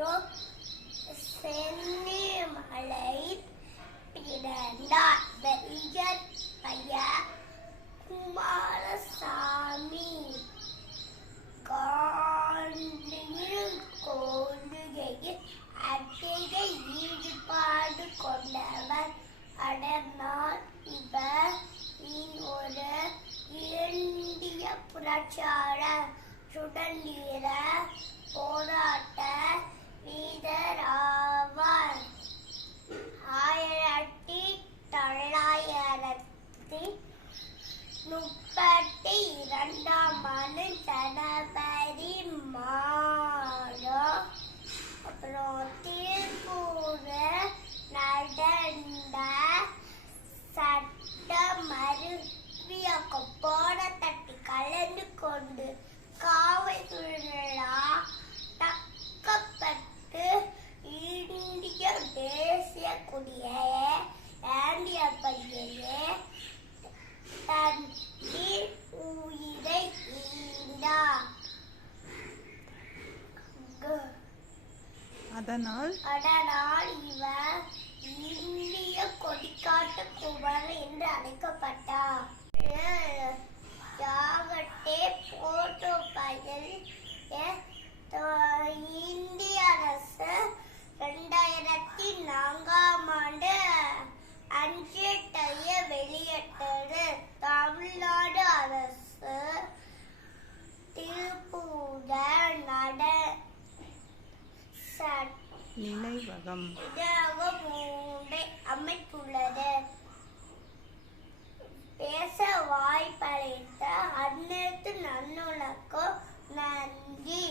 மற்றும் சென்னிமலை பிறந்தார். பெரியர் பெயர் குமாரசாமி. காந்தியின் கொள்கையில் அதிக ஈடுபாடு கொண்டவர். அதனால் இவர் ஒரு இந்திய புரட்சியாளர், சுதந்திர போராட்ட வீரர் ஆவார். 1932 ஆண்டு ஜனவரி மாதம் திருப்பூரில் நடந்த சட்ட மறுவியக்க போராட்டத்தில் கலந்து கொண்டு காவல்துறையினரால் தக்கப்பட்டு இந்திய தேசிய கொடியை ஏந்திய பள்ளியிலே தன் உயிரை ஈந்தார். அதனால் இவர் இந்திய கொடிக்காட்டு குமரன் என்று அழைக்கப்பட்டார். போட்டோ பயில் இந்திய அரசு 2004 ஆண்டு அஞ்சட்டையை வெளியிட்டது. தமிழ்நாடு அரசு திருப்பூரில் நினைவகம் அமைத்துள்ளது. பேச வாய்ப்பளித்த அனைத்து நல்லுணக்கம் நன்றி.